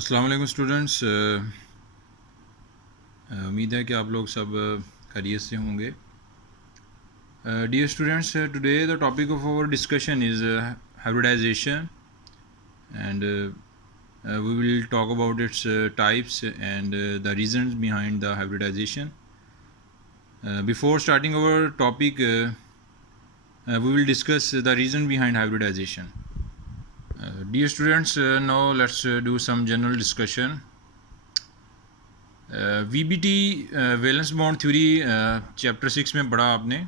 अस्सलाम वालेकुम स्टूडेंट्स। उम्मीद है कि आप लोग सब खैरियत से होंगे। Dear students, today the topic of our discussion is hybridization and we will talk about its types and the reasons behind the hybridization. Before starting our topic, we will discuss the reason behind hybridization. Dear students, now let's do some general discussion. VBT valence bond theory chapter 6 में पढ़ा आपने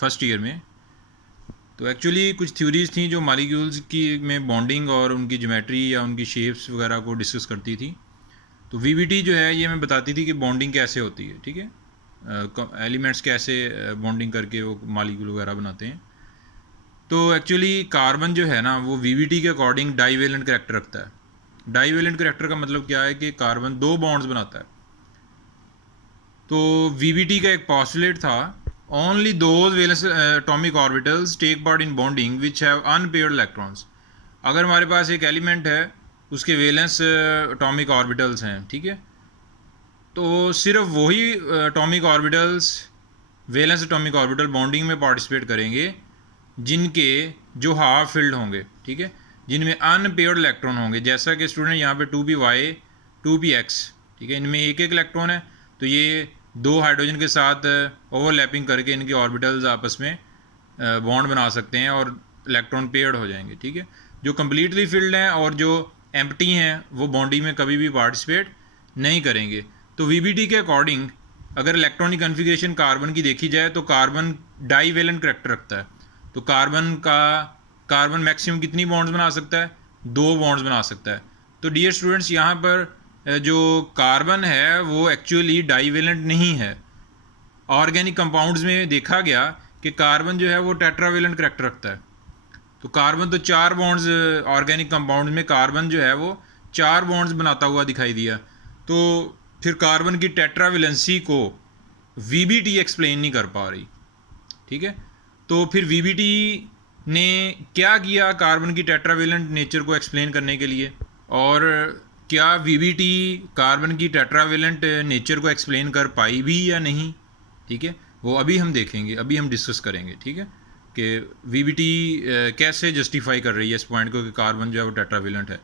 first year में। तो actually कुछ theories थी जो molecules की में बॉन्डिंग और उनकी ज्योमेट्री या उनकी शेप्स वगैरह को डिस्कस करती थी। तो VBT जो है ये हमें बताती थी कि बॉन्डिंग कैसे होती है, ठीक है, एलिमेंट्स कैसे बॉन्डिंग करके वो मॉलिक्यूल वगैरह बनाते हैं। तो एक्चुअली कार्बन जो है ना वो VBT के अकॉर्डिंग डाईवेलेंट करैक्टर रखता है। डाईवेलेंट करैक्टर का मतलब क्या है कि कार्बन दो बॉन्ड्स बनाता है। तो VBT का एक पॉस्टुलेट था, only those valence atomic orbitals take part in bonding which have unpaired electrons. अगर हमारे पास एक एलिमेंट है उसके वैलेंस एटॉमिक ऑर्बिटल्स हैं, ठीक है, तो सिर्फ वही atomic orbitals valence atomic orbital bonding में पार्टिसिपेट करेंगे जिनके जो हाफ फिल्ड होंगे, ठीक है, जिनमें अनपेयर्ड इलेक्ट्रॉन होंगे। जैसा कि स्टूडेंट यहाँ पे 2p y 2px, ठीक है, इनमें एक एक इलेक्ट्रॉन है, तो ये दो हाइड्रोजन के साथ ओवरलैपिंग करके इनके ऑर्बिटल्स आपस में बॉन्ड बना सकते हैं और इलेक्ट्रॉन पेयर्ड हो जाएंगे, ठीक है। जो कम्प्लीटली फिल्ड हैं और जो एम्प्टी हैं वो बॉन्डिंग में कभी भी पार्टिसिपेट नहीं करेंगे। तो VBT के अकॉर्डिंग अगर इलेक्ट्रॉनिक कन्फिग्रेशन कार्बन की देखी जाए तो कार्बन डाईवेलेंट करैक्टर रखता है। तो कार्बन मैक्सिमम कितनी बॉन्ड्स बना सकता है? दो बॉन्ड्स बना सकता है। तो डियर स्टूडेंट्स, यहाँ पर जो कार्बन है वो एक्चुअली डाईवेलेंट नहीं है। ऑर्गेनिक कंपाउंड्स में देखा गया कि कार्बन जो है वो टेट्रावेलेंट करैक्टर रखता है। तो कार्बन तो चार बॉन्ड्स, ऑर्गेनिक कंपाउंड में कार्बन जो है वो चार बॉन्ड्स बनाता हुआ दिखाई दिया। तो फिर कार्बन की टेट्रावेलेंसी को VBT एक्सप्लेन नहीं कर पा रही, ठीक है। तो फिर VBT ने क्या किया कार्बन की टेट्रावेलेंट नेचर को एक्सप्लेन करने के लिए, और क्या VBT कार्बन की टेट्रावेलेंट नेचर को एक्सप्लेन कर पाई भी या नहीं, ठीक है, वो अभी हम देखेंगे, अभी हम डिस्कस करेंगे, ठीक है, कि VBT कैसे जस्टिफाई कर रही है इस पॉइंट को कि कार्बन जो है वो टेट्रावेलेंट है।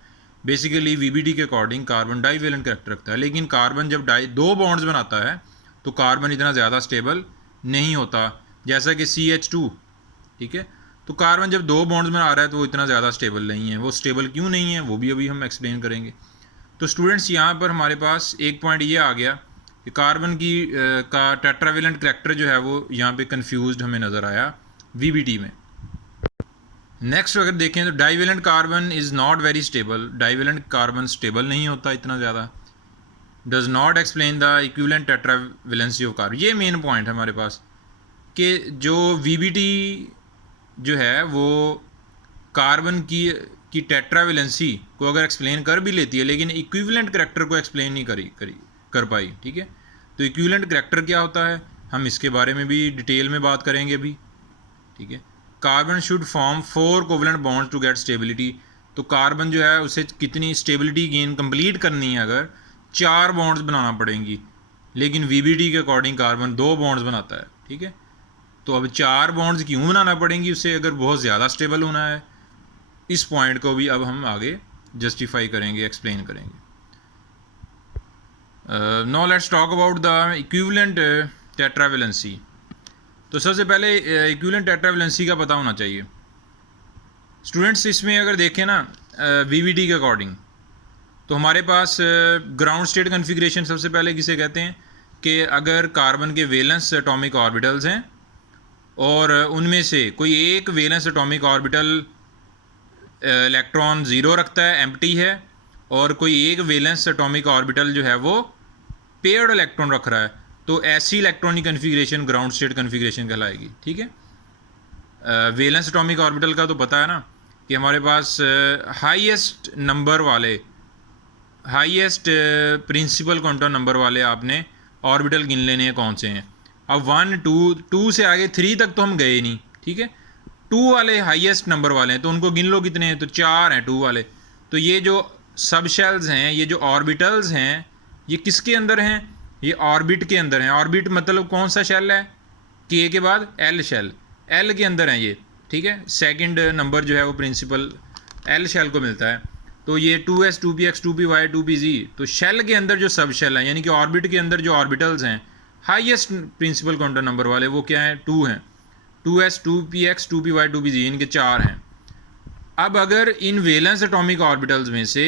बेसिकली VBT के अकॉर्डिंग कार्बन डाईवेलेंट करैक्टर रखता है, लेकिन कार्बन जब दो बॉन्ड्स बनाता है तो कार्बन इतना ज़्यादा स्टेबल नहीं होता जैसा कि CH2, ठीक है। तो कार्बन जब दो बॉन्ड्स बना रहा है तो वो इतना ज़्यादा स्टेबल नहीं है। वो स्टेबल क्यों नहीं है वो भी अभी हम एक्सप्लेन करेंगे। तो स्टूडेंट्स, यहाँ पर हमारे पास एक पॉइंट ये आ गया कि कार्बन की का टेट्रावेलेंट करैक्टर जो है वो यहाँ पे कंफ्यूज्ड हमें नज़र आया VBT में। नेक्स्ट अगर देखें तो divalent carbon is not very stable. Divalent carbon stable नहीं होता इतना ज़्यादा। Does not explain the equivalent tetravalency of carbon. ये मेन पॉइंट है हमारे पास कि जो VBT जो है वो कार्बन की टेट्रावेलेंसी को अगर एक्सप्लेन कर भी लेती है लेकिन इक्विवेलेंट करैक्टर को एक्सप्लेन नहीं कर पाई, ठीक है। तो इक्विवेलेंट करैक्टर क्या होता है हम इसके बारे में भी डिटेल में बात करेंगे अभी, ठीक है। Carbon should form 4 covalent bonds to get stability. तो कार्बन जो है उसे कितनी स्टेबिलिटी गेन कंप्लीट करनी है अगर 4 बॉन्ड्स बनाना पड़ेंगी, लेकिन VBT के अकॉर्डिंग कार्बन 2 बॉन्ड्स बनाता है, ठीक है। तो अब 4 बॉन्ड्स क्यों बनाना पड़ेंगी उसे अगर बहुत ज़्यादा स्टेबल होना है? इस पॉइंट को भी अब हम आगे जस्टिफाई करेंगे, एक्सप्लेन करेंगे। Now let's talk about the equivalent tetravalency. तो सबसे पहले इक्विवेलेंट टेट्रावेलेंसी का पता होना चाहिए स्टूडेंट्स। इसमें अगर देखें ना VBT के अकॉर्डिंग तो हमारे पास ग्राउंड स्टेट कन्फिग्रेशन सबसे पहले किसे कहते हैं कि अगर कार्बन के वैलेंस एटॉमिक ऑर्बिटल्स हैं और उनमें से कोई एक valence atomic orbital electron zero रखता है, एम्प्टी है, और कोई एक वैलेंस एटॉमिक ऑर्बिटल जो है वो पेयर्ड इलेक्ट्रॉन रख रहा है, तो ऐसी electronic configuration ground state configuration कहलाएगी, ठीक है। वैलेंस एटॉमिक ऑर्बिटल का तो पता है ना कि हमारे पास हाईएस्ट प्रिंसिपल क्वांटम नंबर वाले आपने ऑर्बिटल गिन लेने हैं कौन से हैं। अब 1 2 से आगे 3 तक तो हम गए नहीं, ठीक है। 2 वाले हाईएस्ट नंबर वाले हैं तो उनको गिन लो कितने हैं, तो 4 हैं 2 वाले। तो ये जो सब शेल्स हैं, ये जो ऑर्बिटल्स हैं, ये किसके अंदर हैं? ये ऑर्बिट के अंदर हैं। ऑर्बिट मतलब कौन सा शेल है? के के बाद एल शेल, एल के अंदर हैं ये, ठीक है। सेकंड नंबर जो है वो प्रिंसिपल एल शेल को मिलता है। तो ये 2s 2px 2py 2pz, तो शेल के अंदर जो सब शेल हैं, यानी कि ऑर्बिट के अंदर जो ऑर्बिटल्स हैं हाईएस्ट प्रिंसिपल क्वांटम नंबर वाले, वो क्या हैं? 2 हैं। 2s 2px 2py 2pz, इनके 4 हैं। अब अगर इन वैलेंस एटॉमिक ऑर्बिटल्स में से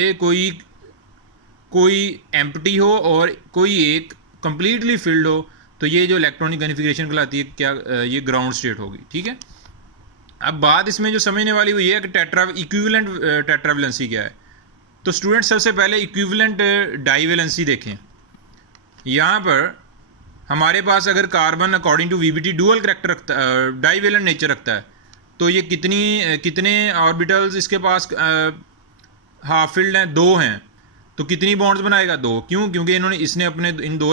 कोई एम्प्टी हो और कोई एक कंप्लीटली फिल्ड हो, तो ये जो इलेक्ट्रॉनिक कन्फिग्रेशन कहलाती है क्या? ये ग्राउंड स्टेट होगी, ठीक है। अब बात इसमें जो समझने वाली वो ये है कि इक्विवेलेंट टेट्रावेलेंसी क्या है। तो स्टूडेंट सबसे पहले इक्विवेलेंट डाइवेलेंसी देखें। यहाँ पर हमारे पास अगर carbon according to VBT dual character रखता, डाइवेलेंट नेचर रखता है, तो ये कितने ऑर्बिटल्स इसके पास हाफ फिल्ड हैं? 2 हैं। तो कितनी बॉन्ड्स बनाएगा? 2। क्यों? क्योंकि इसने अपने इन 2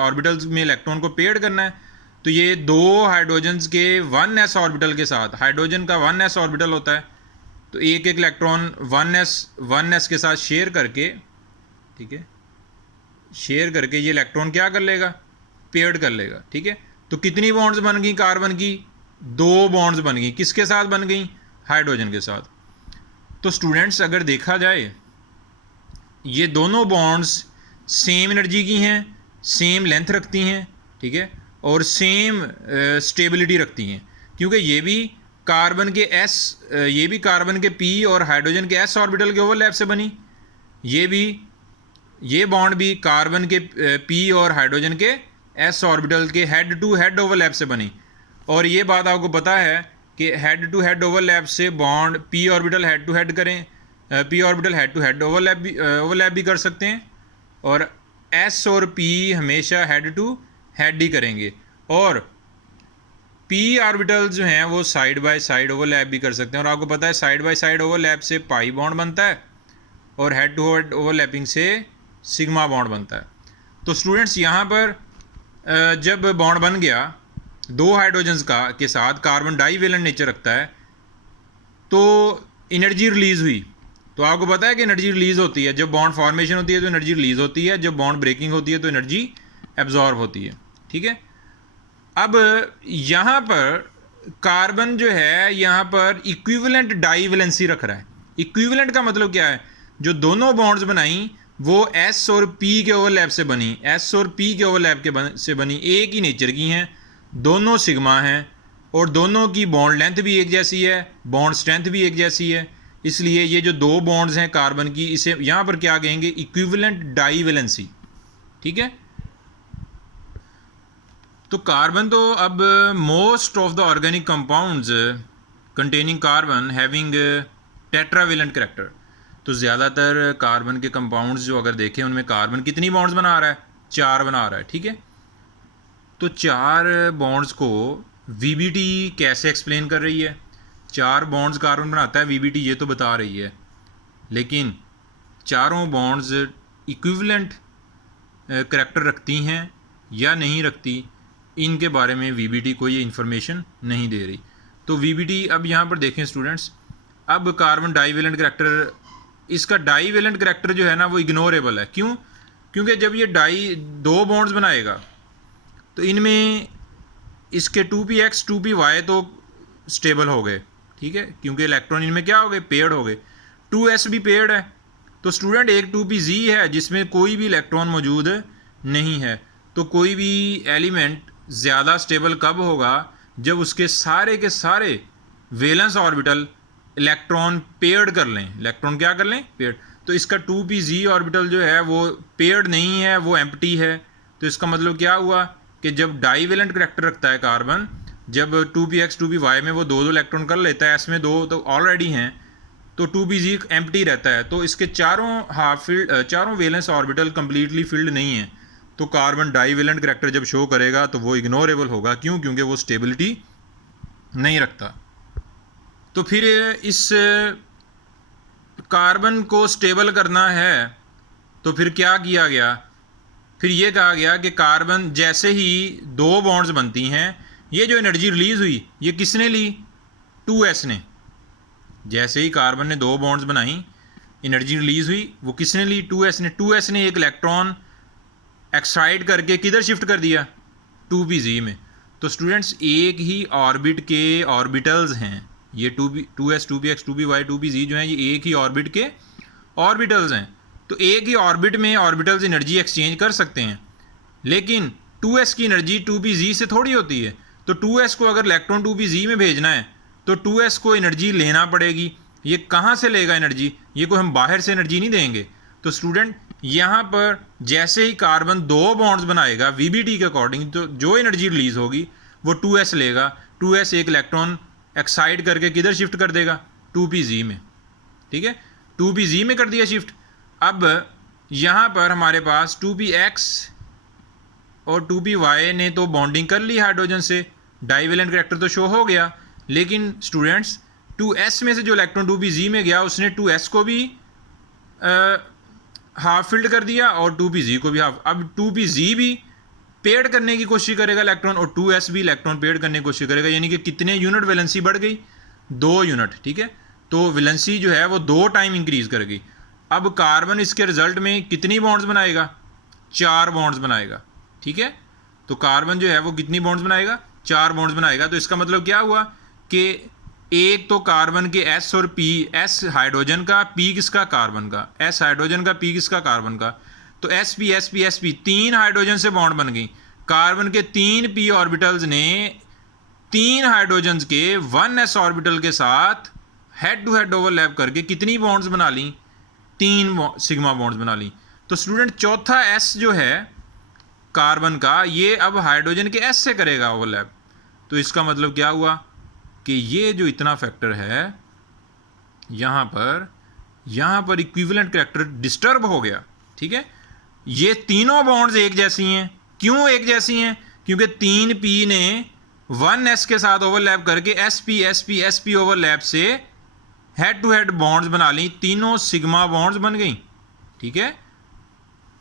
ऑर्बिटल्स में इलेक्ट्रॉन को पेयर्ड करना है। तो ये 2 हाइड्रोजन्स के 1s ऑर्बिटल के साथ, हाइड्रोजन का 1s ऑर्बिटल होता है, तो एक इलेक्ट्रॉन 1s के साथ शेयर करके, ठीक है, शेयर करके ये इलेक्ट्रॉन क्या कर लेगा? पेयर्ड कर लेगा, ठीक है। तो कितनी बॉन्ड्स बन गई कार्बन की? 2 बॉन्ड्स बन गई। किसके साथ बन गई? हाइड्रोजन के साथ। तो स्टूडेंट्स अगर देखा जाए, ये दोनों बॉन्ड्स सेम एनर्जी की हैं, सेम लेंथ रखती हैं, ठीक है, और सेम स्टेबिलिटी रखती हैं, क्योंकि ये भी कार्बन के p और हाइड्रोजन के s ऑर्बिटल के ओवरलैप से बनी। ये बॉन्ड भी कार्बन के p और हाइड्रोजन के s ऑर्बिटल के हेड टू हेड ओवरलैप से बनी। और ये बात आपको पता है कि हेड टू हेड ओवरलैप से bond p orbital head to head करें, p orbital head to head overlap भी कर सकते हैं, और s और p हमेशा हेड टू हेड ही करेंगे। और p ऑर्बिटल जो हैं वो साइड बाय साइड ओवरलैप भी कर सकते हैं। और आपको पता है साइड बाय साइड ओवरलैप से पाई बॉन्ड बनता है और हेड टू हेड ओवरलैपिंग से सिग्मा बॉन्ड बनता है। तो स्टूडेंट्स यहाँ पर जब बॉन्ड बन गया 2 हाइड्रोजन्स के साथ, कार्बन डाइवेलेंट नेचर रखता है, तो एनर्जी रिलीज़ हुई। तो आपको पता है कि एनर्जी रिलीज़ होती है जब बॉन्ड फॉर्मेशन होती है, तो एनर्जी रिलीज़ होती है, जब बॉन्ड ब्रेकिंग होती है तो एनर्जी एब्जॉर्ब होती है, ठीक है। अब यहाँ पर कार्बन जो है यहाँ पर इक्विवेलेंट डाइवेलेंसी रख रहा है। इक्विवेलेंट का मतलब क्या है? जो दोनों बॉन्ड्स बनाई वो S और P के ओवरलैप से बनी, S और P के ओवरलैप से बनी, एक ही नेचर की हैं, दोनों सिग्मा हैं, और दोनों की बॉन्ड लेंथ भी एक जैसी है, बॉन्ड स्ट्रेंथ भी एक जैसी है। इसलिए ये जो 2 बॉन्ड्स हैं कार्बन की, इसे यहाँ पर क्या कहेंगे? इक्विवेलेंट डाइवेलेंसी, ठीक है। तो कार्बन तो अब most of the organic compounds containing carbon having tetravalent character, तो ज़्यादातर कार्बन के कंपाउंड्स जो अगर देखें उनमें कार्बन कितनी बॉन्ड्स बना रहा है? 4 बना रहा है, ठीक है। तो 4 बॉन्ड्स को वीबीटी कैसे एक्सप्लेन कर रही है? 4 बॉन्ड्स कार्बन बनाता है, वीबीटी ये तो बता रही है, लेकिन चारों बॉन्ड्स इक्विवेलेंट करैक्टर रखती हैं या नहीं रखती, इनके बारे में वीबीटी कोई इंफॉर्मेशन नहीं दे रही। तो वीबीटी अब यहाँ पर देखें स्टूडेंट्स, अब कार्बन डाइवेलेंट करैक्टर, इसका डाइवेलेंट करैक्टर जो है ना वो इग्नोरेबल है। क्यों? क्योंकि जब ये 2 बॉन्ड्स बनाएगा तो इनमें इसके 2px 2py तो स्टेबल हो गए, ठीक है, क्योंकि इलेक्ट्रॉन इनमें क्या हो गए? पेयर्ड हो गए। 2s भी पेयर्ड है। तो स्टूडेंट एक 2pz है जिसमें कोई भी इलेक्ट्रॉन मौजूद नहीं है। तो कोई भी एलिमेंट ज़्यादा स्टेबल कब होगा? जब उसके सारे के सारे वैलेंस ऑर्बिटल इलेक्ट्रॉन पेयर्ड कर लें। इलेक्ट्रॉन क्या कर लें? पेयर्ड। तो इसका 2pz ऑर्बिटल जो है वो पेयर्ड नहीं है, वो एम्प्टी है। तो इसका मतलब क्या हुआ कि जब डाइवेलेंट करैक्टर रखता है कार्बन, जब 2px 2py में वो 2 इलेक्ट्रॉन कर लेता है, s में 2 तो ऑलरेडी हैं, तो 2pz एम्प्टी रहता है। तो इसके चारों वैलेंस ऑर्बिटल कंप्लीटली फिल्ड नहीं है। तो कार्बन डाइवेलेंट करैक्टर जब शो करेगा तो वो इग्नोरेबल होगा। क्यों? क्योंकि वो स्टेबिलिटी नहीं रखता। तो फिर इस कार्बन को स्टेबल करना है तो फिर क्या किया गया? फिर ये कहा गया कि कार्बन जैसे ही 2 बॉन्ड्स बनती हैं, ये जो एनर्जी रिलीज़ हुई ये किसने ली? 2s ने। जैसे ही कार्बन ने 2 बॉन्ड्स बनाई एनर्जी रिलीज हुई, वो किसने ली? 2s ने। 2s ने एक इलेक्ट्रॉन एक्साइट करके किधर शिफ्ट कर दिया? 2pz में। तो स्टूडेंट्स एक ही ऑर्बिट के ऑर्बिटल्स हैं ये 2s 2px 2py 2pz जो हैं ये एक ही ऑर्बिट के ऑर्बिटल्स हैं। तो एक ही ऑर्बिट में ऑर्बिटल्स एनर्जी एक्सचेंज कर सकते हैं, लेकिन 2s की एनर्जी 2pz से थोड़ी होती है। तो 2s को अगर इलेक्ट्रॉन 2pz में भेजना है तो 2s को एनर्जी लेना पड़ेगी। ये कहाँ से लेगा एनर्जी? ये कोई हम बाहर से एनर्जी नहीं देंगे। तो स्टूडेंट यहाँ पर जैसे ही कार्बन 2 बॉन्ड्स बनाएगा वीबीटी के अकॉर्डिंग, तो जो एनर्जी रिलीज होगी वो 2s लेगा। 2s एक इलेक्ट्रॉन एक्साइट करके किधर शिफ्ट कर देगा? 2pz में। ठीक है, 2pz में कर दिया शिफ्ट। अब यहाँ पर हमारे पास 2px और 2py ने तो बॉन्डिंग कर ली हाइड्रोजन से, डाइवेलेंट करैक्टर तो शो हो गया। लेकिन स्टूडेंट्स 2s में से जो इलेक्ट्रॉन 2pz में गया उसने 2s को भी हाफ फिल्ड कर दिया और 2pz को भी हाफ। अब 2pz भी पेड करने की कोशिश करेगा इलेक्ट्रॉन और 2s भी इलेक्ट्रॉन पेड करने की कोशिश करेगा, यानी कि कितने यूनिट वैलेंसी बढ़ गई? 2 यूनिट। ठीक है, तो वैलेंसी जो है वो 2 टाइम इंक्रीज कर गई। अब कार्बन इसके रिजल्ट में कितनी बॉन्ड्स बनाएगा? 4 बॉन्ड्स बनाएगा। ठीक है, तो कार्बन जो है वो कितनी बॉन्ड्स बनाएगा? 4 बॉन्ड्स बनाएगा। तो इसका मतलब क्या हुआ कि एक तो कार्बन के S और P, S हाइड्रोजन का, P किसका? कार्बन का। S हाइड्रोजन का, P किसका? कार्बन का। तो sp sp sp 3 हाइड्रोजन से बॉन्ड बन गई। कार्बन के 3 p ऑर्बिटल्स ने 3 हाइड्रोजन के 1s ऑर्बिटल के साथ हेड टू हेड ओवरलैप करके कितनी बॉन्ड्स बना ली? 3 सिग्मा बॉन्ड्स बना ली। तो स्टूडेंट चौथा s जो है कार्बन का, ये अब हाइड्रोजन के s से करेगा ओवरलैप। तो इसका मतलब क्या हुआ कि ये जो इतना फैक्टर है यहाँ पर इक्विवेलेंट करैक्टर डिस्टर्ब हो गया। ठीक है, ये तीनों बॉन्ड्स एक जैसी हैं। क्यों एक जैसी हैं? क्योंकि 3p ने 1s के साथ ओवरलैप करके sp sp sp ओवरलैप से हेड टू हेड बॉन्ड्स बना ली, तीनों सिग्मा बॉन्ड्स बन गई। ठीक है,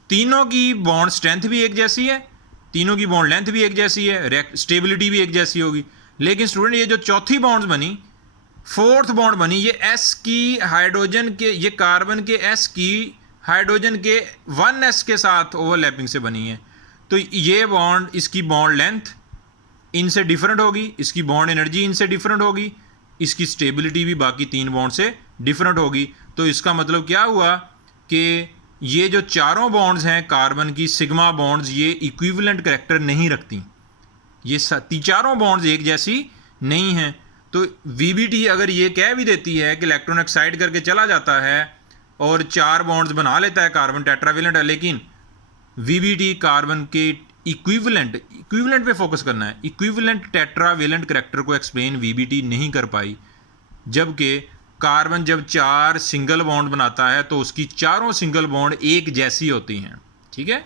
तीनों की बॉन्ड स्ट्रेंथ भी एक जैसी है, तीनों की बॉन्ड लेंथ भी एक जैसी है, स्टेबिलिटी भी एक जैसी होगी। लेकिन स्टूडेंट ये जो चौथी बॉन्ड्स बनी, फोर्थ बॉन्ड बनी, ये s की हाइड्रोजन के, ये कार्बन के s की हाइड्रोजन के 1s के साथ ओवरलैपिंग से बनी है। तो ये बॉन्ड, इसकी बॉन्ड लेंथ इनसे डिफरेंट होगी, इसकी बॉन्ड एनर्जी इनसे डिफरेंट होगी, इसकी स्टेबिलिटी भी बाकी 3 बॉन्ड से डिफरेंट होगी। तो इसका मतलब क्या हुआ कि ये जो चारों बॉन्ड्स हैं कार्बन की सिग्मा बॉन्ड्स, ये इक्विवेलेंट करैक्टर नहीं रखती, ये चारों बॉन्ड्स एक जैसी नहीं हैं। तो वीबीटी अगर ये कह भी देती है कि इलेक्ट्रॉन एक्साइट करके चला जाता है और 4 बॉन्ड्स बना लेता है कार्बन, टेट्रावेलेंट है, लेकिन वीबीटी कार्बन के इक्विवेलेंट पे फोकस करना है, इक्विवेलेंट टेट्रावेलेंट करैक्टर को एक्सप्लेन वीबीटी नहीं कर पाई। जबकि कार्बन जब 4 सिंगल बॉन्ड बनाता है तो उसकी चारों सिंगल बॉन्ड एक जैसी होती हैं। ठीक है,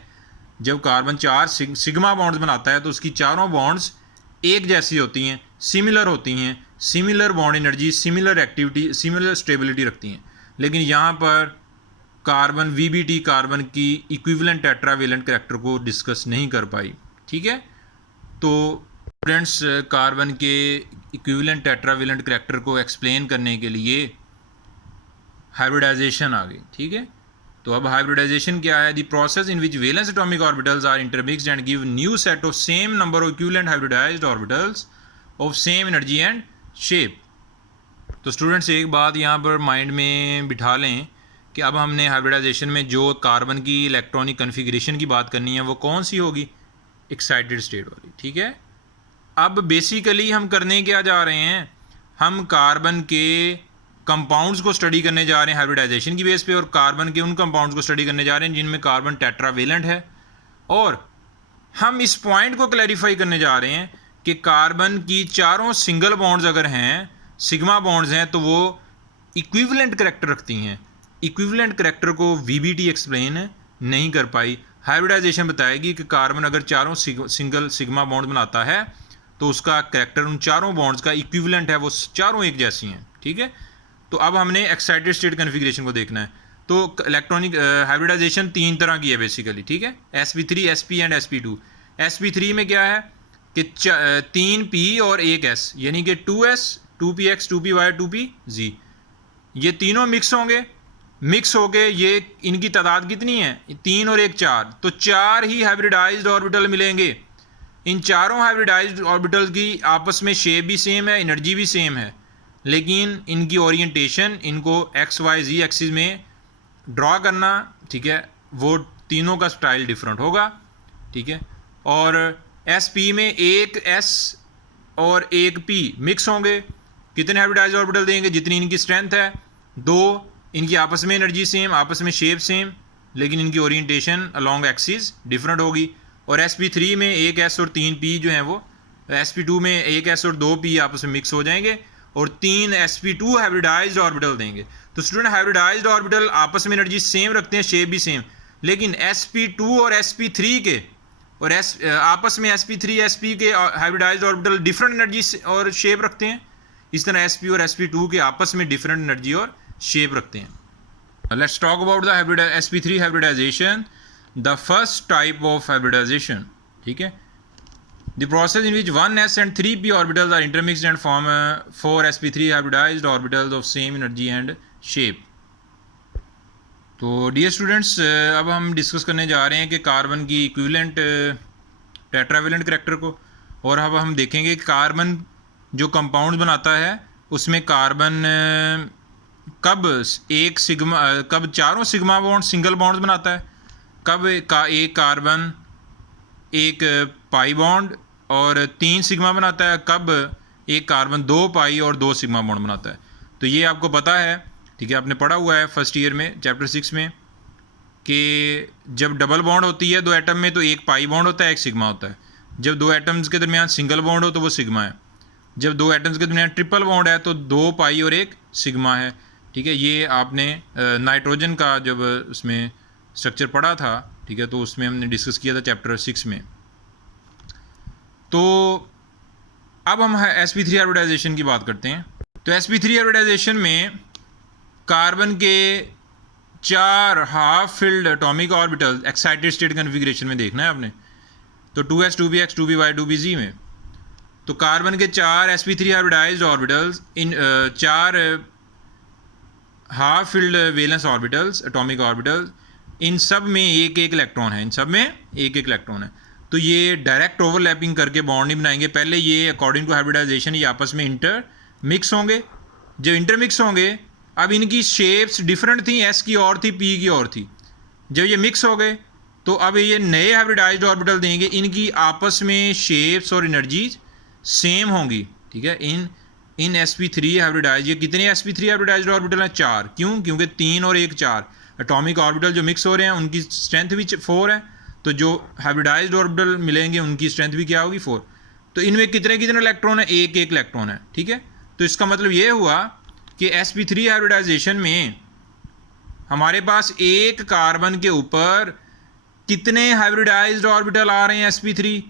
जब कार्बन 4 सिग्मा बॉन्ड्स बनाता है तो उसकी चारों बॉन्ड्स एक जैसी होती हैं, सिमिलर होती हैं, similar bond energy, similar activity, similar stability रखती हैं। लेकिन यहाँ पर कार्बन वीबीटी कार्बन की इक्विवेलेंट टेट्रावेलेंट करैक्टर को डिस्कस नहीं कर पाई। ठीक है, तो स्टूडेंट्स कार्बन के इक्विवेलेंट टेट्रावेलेंट करैक्टर को एक्सप्लेन करने के लिए हाइब्रिडाइजेशन आ गई। ठीक है, तो अब हाइब्रिडाइजेशन क्या है? The process in which valence atomic orbitals are intermixed and give new set of same number of equivalent hybridized orbitals of same energy and shape. तो स्टूडेंट्स एक बात यहाँ पर माइंड में बिठा लें कि अब हमने हाइब्रिडाइजेशन में जो कार्बन की इलेक्ट्रॉनिक कन्फिग्रेशन की बात करनी है वो कौन सी होगी? एक्साइटेड स्टेट वाली। ठीक है, अब बेसिकली हम करने क्या जा रहे हैं? हम कार्बन के कंपाउंड्स को स्टडी करने जा रहे हैं हाइब्रिडाइजेशन की बेस पे, और कार्बन के उन कंपाउंड्स को स्टडी करने जा रहे हैं जिनमें कार्बन टेट्रावेलेंट है। और हम इस पॉइंट को क्लैरिफाई करने जा रहे हैं कि कार्बन की चारों सिंगल बॉन्ड्स अगर हैं, सिग्मा बॉन्ड्स हैं, तो वो इक्विवेलेंट करैक्टर रखती हैं। इक्विवेलेंट करैक्टर को वीबीटी एक्सप्लेन नहीं कर पाई। हाइब्रिडाइजेशन बताएगी कि कार्बन अगर चारों सिंगल सिग्मा बॉन्ड बनाता है तो उसका करैक्टर उन चारों बॉन्ड्स का इक्विवेलेंट है, वो चारों एक जैसी हैं। ठीक है, तो अब हमने एक्साइटेड स्टेट कन्फिग्रेशन को देखना है। तो इलेक्ट्रॉनिक हाइब्रिडाइजेशन 3 तरह की है बेसिकली। ठीक है, sp3 sp and sp2। sp3 में क्या है कि 3p और 1s, यानी कि 2s 2px 2py 2pz, ये तीनों मिक्स होंगे। मिक्स हो गए, ये इनकी तादाद कितनी है, 3 और 1 4, तो 4 ही हाइब्रिडाइज्ड ऑर्बिटल मिलेंगे। इन चारों हाइब्रिडाइज्ड ऑर्बिटल की आपस में शेप भी सेम है, एनर्जी भी सेम है, लेकिन इनकी ओरिएंटेशन, इनको एक्स वाई जी एक्सिस में ड्रॉ करना, ठीक है, वो तीनों का स्टाइल डिफरेंट होगा, ठीक है। और एस पी में एक एस और एक पी मिक्स होंगे, कितने हाइब्रिडाइज्ड ऑर्बिटल देंगे, जितनी इनकी स्ट्रेंथ है, 2। इनकी आपस में एनर्जी सेम, आपस में शेप सेम, लेकिन इनकी ओरिएंटेशन अलॉन्ग एक्सिस डिफरेंट होगी। और sp3 में एक s और 3 p जो हैं वो, sp2 में एक s और 2 p आपस में मिक्स हो जाएंगे और 3 sp2 हाइब्रिडाइज्ड ऑर्बिटल देंगे। तो स्टूडेंट, हाइब्रिडाइज्ड ऑर्बिटल आपस में एनर्जी सेम रखते हैं, शेप भी सेम, लेकिन sp2 और sp3 के और आपस में sp3 sp के हाइब्रिडाइज्ड ऑर्बिटल डिफरेंट एनर्जी और शेप रखते हैं। इस तरह sp और sp2 के आपस में डिफरेंट एनर्जी और शेप रखते हैं। Let's talk about the sp3 hybridization, the first type of hybridization, ठीक है। The process in which 1s and 3p orbitals are intermixed and form 4 sp3 hybridized orbitals of same energy and shape. तो dear students, अब हम discuss करने जा रहे हैं कि कार्बन की इक्विवेलेंट टेट्रावेलेंट करैक्टर को, और अब हम देखेंगे कि कार्बन जो कंपाउंड बनाता है उसमें कार्बन कब एक सिग्मा, कब चारों सिग्मा बॉन्ड सिंगल बॉन्ड्स बनाता है, कब एक कार्बन एक पाई बॉन्ड और 3 सिग्मा बनाता है, कब एक कार्बन 2 पाई और 2 सिग्मा बॉन्ड बनाता है। तो ये आपको पता है, ठीक है, आपने पढ़ा हुआ है फर्स्ट ईयर में चैप्टर 6 में कि जब डबल बॉन्ड होती है 2 एटम में तो एक पाई बॉन्ड होता है, एक सिग्मा होता है। जब 2 एटम्स के दरमियान सिंगल बॉन्ड हो तो वो सिग्मा है। जब 2 एटम्स के दरमियान ट्रिपल बॉन्ड है तो 2 पाई और 1 सिग्मा है, ठीक है। ये आपने नाइट्रोजन का जब उसमें स्ट्रक्चर पढ़ा था, ठीक है, तो उसमें हमने डिस्कस किया था चैप्टर 6 में। तो अब हम sp3 हाइब्रिडाइजेशन की बात करते हैं। तो sp3 हाइब्रिडाइजेशन में कार्बन के 4 half field atomic orbital excited state configuration में देखना है आपने, तो 2s 2px 2py 2pz में। तो कार्बन के 4 sp3 हाइब्रिडाइज्ड ऑर्बिटल्स, इन 4 half filled valence orbitals atomic orbitals, इन सब में एक एक इलेक्ट्रॉन है, इन सब में एक एक इलेक्ट्रॉन है। तो ये डायरेक्ट ओवरलैपिंग करके बॉन्ड नहीं बनाएंगे, पहले ये अकॉर्डिंग टू हाइब्रिडाइजेशन ये आपस में इंटर मिक्स होंगे। जब इंटर मिक्स होंगे, अब इनकी शेप्स डिफरेंट थी, एस की और थी, पी की और थी। जब ये मिक्स हो गए तो अब ये नए हाइब्रिडाइज्ड ऑर्बिटल देंगे, इनकी आपस में शेप्स और एनर्जीज सेम होंगी, ठीक है। इन sp3 हाइब्रिडाइज, ये कितने sp3 हाइब्रिडाइज्ड ऑर्बिटल हैं, 4। क्यों? क्योंकि 3 और 1 4 एटॉमिक ऑर्बिटल जो मिक्स हो रहे हैं उनकी स्ट्रेंथ भी 4 है, तो जो हाइब्रिडाइज्ड ऑर्बिटल मिलेंगे उनकी स्ट्रेंथ भी क्या होगी, 4। तो इनमें कितने कितने इलेक्ट्रॉन है, एक एक इलेक्ट्रॉन है, ठीक है। तो इसका मतलब ये हुआ कि sp3 हाइब्रिडाइजेशन में हमारे पास एक कार्बन के ऊपर कितने हाइब्रिडाइज्ड ऑर्बिटल आ रहे हैं, sp3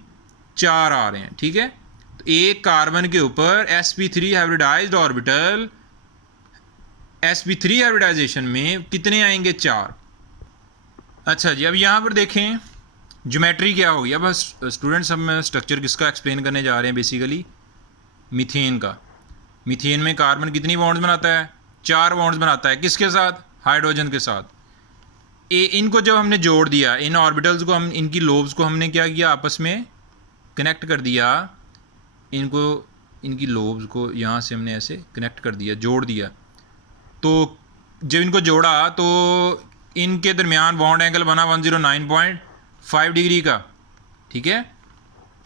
4 आ रहे हैं, ठीक है। तो एक कार्बन के ऊपर sp3 hybridised orbital sp3 hybridisation में कितने आएंगे, 4। अच्छा जी, अब यहाँ पर देखें ज्योमेट्री क्या होगी। अब स्टूडेंट्स, हम स्ट्रक्चर किसका एक्सप्लेन करने जा रहे हैं, बेसिकली मीथेन का। मीथेन में कार्बन कितनी बॉन्ड्स बनाता है, 4 बॉन्ड्स बनाता है, किसके साथ, हाइड्रोजन के साथ। इनको जब हमने जोड़ दिया, इन ऑर्बिटल्स को, हम इनकी लोब्स को हमने क्या किया, आपस में कनेक्ट कर दिया, इनको इनकी लोब्स को यहाँ से हमने ऐसे कनेक्ट कर दिया, जोड़ दिया। तो जब इनको जोड़ा तो इनके दरमियान बॉन्ड एंगल बना 109.5 डिग्री का, ठीक है।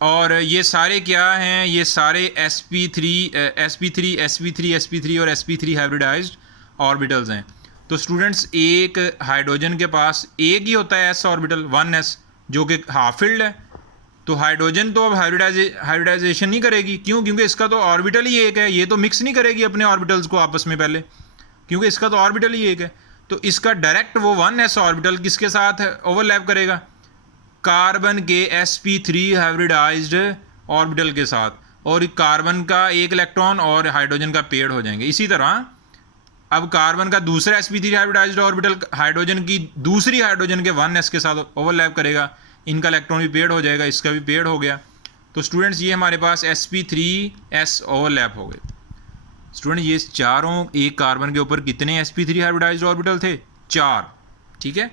और ये सारे क्या हैं, ये सारे sp3 और sp3 हाइब्रिडाइज्ड ऑर्बिटल्स हैं। तो स्टूडेंट्स, एक हाइड्रोजन के पास एक ही होता है s ऑर्बिटल, 1s, जो कि हाफ फिल्ड है। तो हाइड्रोजन तो अब हाइब्रिडाइजेशन नहीं करेगी, क्यों? क्योंकि इसका तो ऑर्बिटल ही एक है, ये तो मिक्स नहीं करेगी अपने ऑर्बिटल्स को आपस में पहले, क्योंकि इसका तो ऑर्बिटल ही एक है। तो इसका डायरेक्ट वो 1s ऑर्बिटल किसके साथ ओवरलैप करेगा, कार्बन के sp3 हाइब्रिडाइज्ड ऑर्बिटल के साथ, और कार्बन का एक इलेक्ट्रॉन और हाइड्रोजन का पेयर हो जाएंगे। इसी तरह अब कार्बन का दूसरा sp3 हाइब्रिडाइज्ड ऑर्बिटल हाइड्रोजन की दूसरी हाइड्रोजन के 1s के साथ ओवरलैप करेगा, इनका इलेक्ट्रॉन भी पेयर हो जाएगा, इसका भी पेयर हो गया। तो स्टूडेंट्स, ये हमारे पास sp3s ओवरलैप हो गए। स्टूडेंट, ये चारों एक कार्बन के ऊपर कितने sp3 हाइब्रिडाइज्ड ऑर्बिटल थे, 4, ठीक है।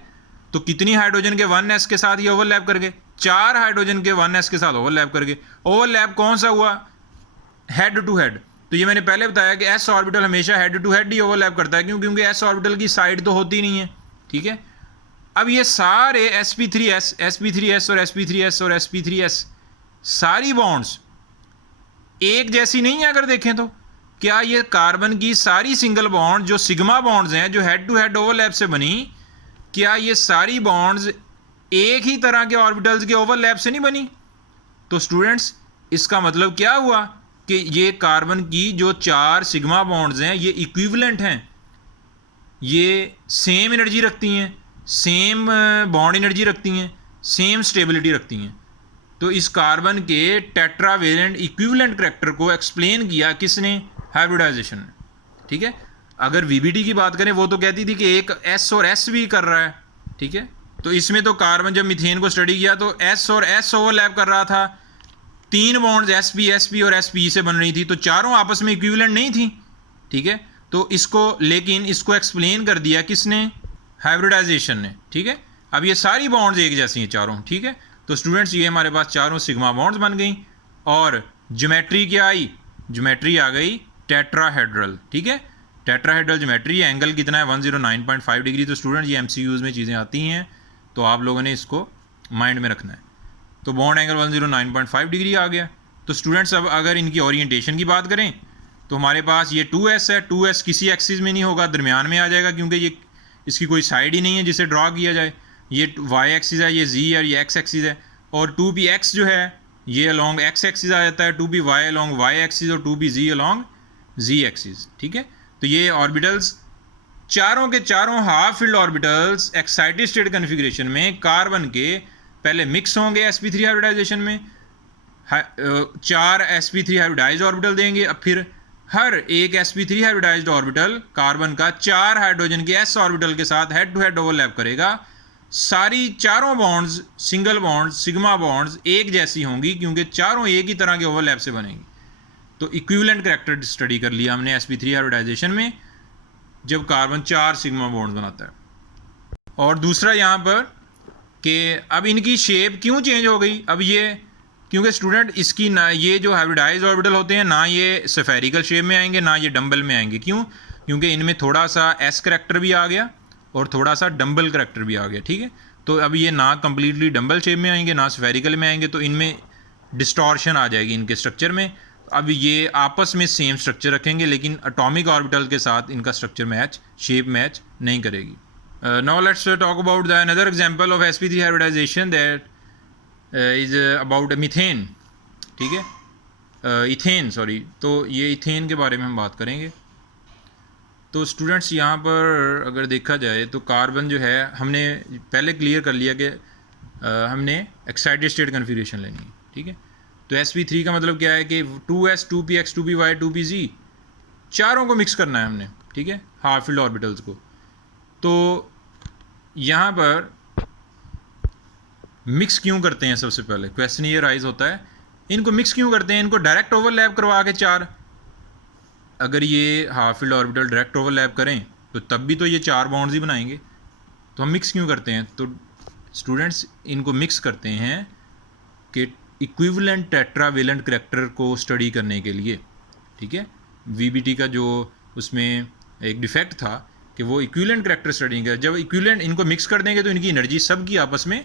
तो कितनी हाइड्रोजन के 1s के साथ ये ओवरलैप कर गए? 4 हाइड्रोजन के 1s के साथ ओवरलैप कर गए। ओवरलैप कौन सा हुआ? Head to head. तो ये मैंने पहले बताया कि s ऑर्बिटल हमेशा हेड टू हेड ही ओवरलैप करता है, क्यों? क्योंकि s ऑर्बिटल की साइड तो होती नहीं है, ठीक है। अब ये सारे sp3s, sp3s और sp3s और sp3s सारी बॉन्ड्स एक जैसी नहीं है। अगर देखें तो क्या ये कार्बन की सारी सिंगल बॉन्ड जो सिग्मा बॉन्ड्स हैं, जो हेड टू हेड ओवरलैप से बनी, क्या ये सारी बॉन्ड्स एक ही तरह के ऑर्बिटल्स के ओवरलैप से नहीं बनी? तो स्टूडेंट्स इसका मतलब क्या हुआ कि ये कार्बन की जो 4 सिग्मा बॉन्ड्स हैं ये इक्विवेलेंट हैं, ये सेम एनर्जी रखती हैं, सेम बॉन्ड एनर्जी रखती हैं, सेम स्टेबिलिटी रखती हैं। तो इस कार्बन के टेट्रावेलेंट इक्विवेलेंट करैक्टर को एक्सप्लेन किया किसने? हाइब्रिडाइजेशन ने, ठीक है। अगर वीबीटी की बात करें वो तो कहती थी कि एक एस और एस भी कर रहा है, ठीक है। तो इसमें तो कार्बन जब मीथेन को स्टडी किया तो एस और एस ओवरलैप कर रहा था, 3 बॉन्ड्स एसपी और एसपी से बन रही थी, तो चारों आपस में इक्विवेलेंट नहीं थी, ठीक है। तो इसको लेकिन इसको एक्सप्लेन कर दिया किसने? हाइब्रिडाइजेशन ने, ठीक है। अब ये सारी बॉन्ड्स एक जैसी हैं चारों, ठीक है। तो स्टूडेंट्स ये हमारे पास चारों सिग्मा बॉन्ड्स बन गई और ज्योमेट्री क्या आई? ज्योमेट्री आ गई टेट्राहेड्रल, ठीक है। टेट्राहेड्रल ज्योमेट्री, एंगल कितना है? 109.5 डिग्री। तो स्टूडेंट ये एमसीक्यूज में चीज़ें आती हैं तो आप लोगों ने इसको माइंड में रखना है। तो बॉन्ड एंगल 109.5 डिग्री आ गया। तो स्टूडेंट्स अब अगर इनकी ओरिएंटेशन की बात करें तो हमारे पास ये 2s है। 2s किसी एक्सिस में नहीं होगा, दरमियान में आ जाएगा, क्योंकि ये इसकी कोई साइड ही नहीं है जिसे ड्रॉ किया जाए। ये y एक्सिस है, ये z और ये x एक्सिस है, और 2px जो है ये अलॉन्ग x एक्सिस आ जाता है, 2py अलॉन्ग y एक्सिस और 2pz अलॉन्ग z एक्सिस, ठीक है। तो ये ऑर्बिटल्स चारों के चारों half field orbitals excited state configuration में कार्बन के पहले मिक्स होंगे sp3 हाइब्रिडाइजेशन में, 4 sp3 हाइब्रिडाइज ऑर्बिटल देंगे। अब फिर हर एक sp3 हाइब्रिडाइज्ड ऑर्बिटल कार्बन का 4 हाइड्रोजन के s ऑर्बिटल के साथ हेड टू हेड ओवरलैप करेगा। सारी चारों bonds single bonds sigma bonds एक जैसी होंगी, क्योंकि चारों एक ही तरह के ओवरलैप से बनेंगी। तो इक्विवेलेंट करैक्टर स्टडी कर लिया हमने sp3 हाइब्रिडाइजेशन में, जब कार्बन 4 सिग्मा बॉन्ड्स बनाता है। और दूसरा यहाँ पर कि अब इनकी शेप क्यों चेंज हो गई? अब ये क्योंकि स्टूडेंट इसकी ना ये जो हाइब्रिडाइज ऑर्बिटल होते हैं ना ये स्फेरिकल शेप में आएंगे ना ये डंबल में आएंगे। क्यों? क्योंकि इनमें थोड़ा सा एस करैक्टर भी आ गया और थोड़ा सा डंबल करैक्टर भी आ गया, ठीक है। तो अब ये ना कम्प्लीटली डंबल शेप में आएंगे ना स्फेरिकल में आएंगे, तो इनमें डिस्टॉर्शन आ जाएगी इनके स्ट्रक्चर में। अब ये आपस में सेम स्ट्रक्चर रखेंगे लेकिन एटॉमिक ऑर्बिटल के साथ इनका स्ट्रक्चर मैच, शेप मैच नहीं करेगी। Now let's talk about the another example of sp3 hybridization that is about methane, ठीक है, इथेन सॉरी। तो ये इथेन के बारे में हम बात करेंगे। तो स्टूडेंट्स यहाँ पर अगर देखा जाए तो कार्बन जो है हमने पहले क्लियर कर लिया कि हमने एक्साइटेड स्टेट कन्फिग्रेशन लेनी है, ठीक है। तो sp3 का मतलब क्या है कि 2s 2px 2py 2pz चारों को मिक्स करना है हमने, ठीक है, हाफ फील्ड ऑर्बिटल्स को। तो यहाँ पर मिक्स क्यों करते हैं? सबसे पहले क्वेश्चन ये राइज होता है, इनको मिक्स क्यों करते हैं? इनको डायरेक्ट ओवरलैप करवा के 4, अगर ये half filled orbital direct overlap करें तो तब भी तो ये 4 बॉन्ड्स ही बनाएंगे। तो हम मिक्स क्यों करते हैं? तो स्टूडेंट्स इनको मिक्स करते हैं कि इक्विवेलेंट टेट्रावेलेंट करैक्टर को स्टडी करने के लिए, ठीक है। वीबीटी का जो उसमें एक डिफेक्ट था कि वो इक्विवेलेंट करैक्टर स्टडी कर, जब इक्विवेलेंट इनको मिक्स कर देंगे तो इनकी एनर्जी सब की आपस में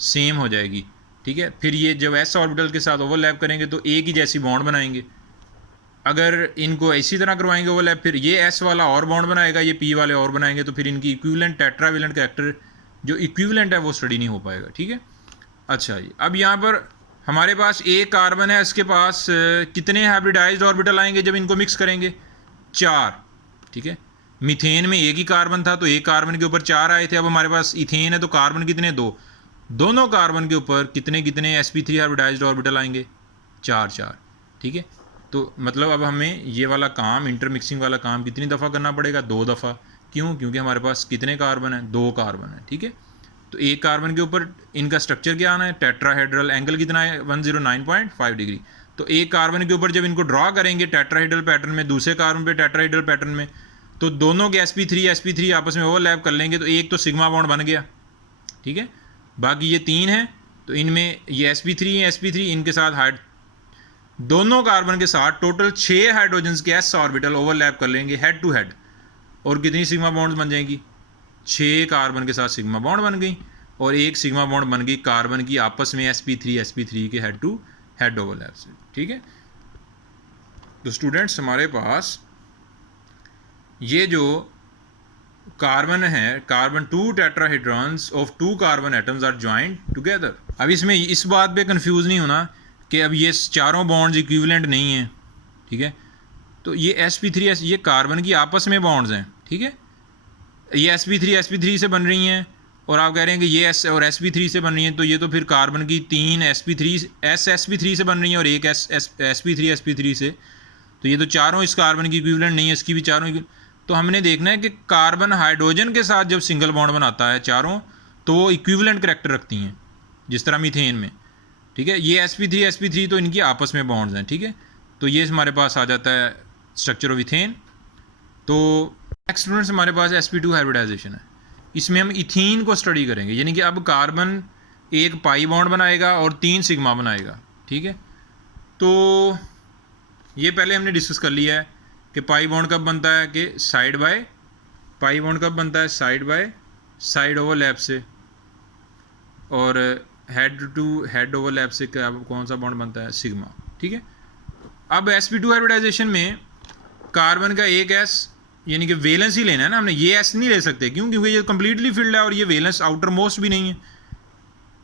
सेम हो जाएगी, ठीक है। फिर ये जब एस ऑर्बिटल के साथ ओवरलैप करेंगे तो एक ही जैसी बॉन्ड बनाएंगे। अगर इनको इसी तरह करवाएंगे ओवरलैप, फिर ये एस वाला और बॉन्ड बनाएगा, ये पी वाले और बनाएंगे, तो फिर इनकी इक्विवेलेंट टेट्रावेलेंट करैक्टर जो इक्विवेलेंट है वो स्टडी नहीं हो पाएगा, ठीक है। अच्छा जी, अब यहाँ पर हमारे पास एक कार्बन है, इसके पास कितने हाइब्रिडाइज्ड ऑर्बिटल आएंगे जब इनको मिक्स करेंगे? 4, ठीक है। मीथेन में एक ही कार्बन था तो एक कार्बन के ऊपर 4 आए थे। अब हमारे पास इथेन है तो कार्बन कितने? 2। दोनों कार्बन के ऊपर कितने कितने sp3 हाइब्रिडाइज्ड ऑर्बिटल आएंगे? 4, ठीक है। तो मतलब अब हमें ये वाला काम, इंटरमिक्सिंग वाला काम कितनी दफ़ा करना पड़ेगा? 2 दफ़ा। क्यों? क्योंकि हमारे पास कितने कार्बन है? 2 कार्बन है, ठीक है। तो एक कार्बन के ऊपर इनका स्ट्रक्चर क्या आना है? टेट्राहेड्रल। एंगल कितना है? 109.5 डिग्री। तो एक कार्बन के ऊपर जब इनको ड्रॉ करेंगे टेट्राहेड्रल पैटर्न में, दूसरे कार्बन पे टेट्राहेड्रल पैटर्न में, तो दोनों के sp3 आपस में ओवरलैप कर लेंगे तो एक तो सिग्मा बॉन्ड बन गया, ठीक है। बाकी ये 3 है, तो इनमें ये sp3 है, sp3 इनके साथ दोनों कार्बन के साथ टोटल 6 हाइड्रोजन्स के s ऑर्बिटल ओवरलैप कर लेंगे हेड टू हेड, और कितनी सिग्मा बॉन्ड्स बन जाएंगी? 6 कार्बन के साथ सिग्मा बॉन्ड बन गई, और एक सिग्मा बॉन्ड बन गई कार्बन की आपस में sp3 के हेड टू हेड ओवरलैप से, ठीक है। तो स्टूडेंट्स हमारे पास ये जो कार्बन है, carbon 2 tetrahedrons of 2 carbon atoms are joint together. अब इसमें इस बात पे कंफ्यूज नहीं होना कि अब ये चारों बॉन्ड्स इक्विवेलेंट नहीं हैं, ठीक है। तो ये sp3 ये कार्बन की आपस में बॉन्ड्स हैं, ठीक है। ये sp3 से बन रही हैं, और आप कह रहे हैं कि ये s और sp3 से बन रही हैं, तो ये तो फिर कार्बन की 3 sp3 से बन रही हैं और एक sp3 से, तो ये तो चारों इस कार्बन की इक्विवेलेंट नहीं है, इसकी भी चारों। तो हमने देखना है कि कार्बन हाइड्रोजन के साथ जब सिंगल बॉन्ड बनाता है चारों, तो वो इक्विवेलेंट करैक्टर रखती हैं, जिस तरह मीथेन में, ठीक है। ये sp3 तो इनकी आपस में बॉन्ड्स हैं, ठीक है। तो ये हमारे पास आ जाता है स्ट्रक्चर ऑफ इथेन। तो नेक्स्ट स्टूडेंट्स हमारे पास sp2 हाइब्रिडाइजेशन है। इसमें हम इथीन को स्टडी करेंगे, यानी कि अब कार्बन एक पाई बॉन्ड बनाएगा और 3 सिग्मा बनाएगा, ठीक है। तो ये पहले हमने डिस्कस कर लिया है कि पाई बॉन्ड कब बनता है, कि साइड बाय, पाई बॉन्ड कब बनता है? साइड बाय साइड ओवरलैप से, और हेड टू हेड ओवरलैप से कौन सा बॉन्ड बनता है? सिग्मा, ठीक है। अब sp2 हाइब्रिडाइजेशन में कार्बन का एक s, यानी कि वैलेंस ही लेना है ना हमने, ये s नहीं ले सकते, क्यों? क्योंकि ये कंप्लीटली फिल्ड है और ये वैलेंस आउटर मोस्ट भी नहीं है।